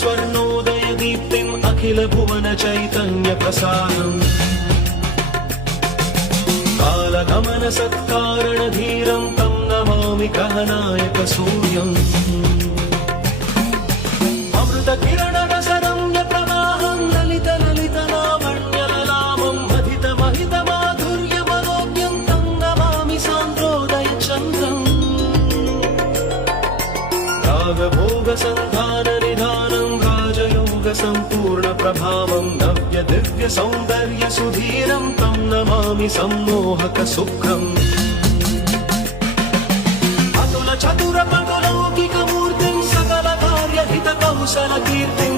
स्वर्णोदय दीप्तिम् अखिल भुवन चैतन्य प्रसादम् कालगमन सत्कारण धीरं तं नमामि कहनायक सूर्यम् अमृत किरण रसरम्य प्रवाहं ललित ललित लावण्य ललामं महित महित माधुर्य मनोज्ञं तं नमामि सान्द्रोदय चन्द्रम् रागभोग संधान निधानं राजयोग संपूर्ण प्रभावं नव्य दिव्य सौन्दर्य सुधीरं तं नमामि सम्मोहक सुखम् अतुल चतुर पटुलौकिक मूर्तिं सकल कार्य हित कौशल कीर्तिं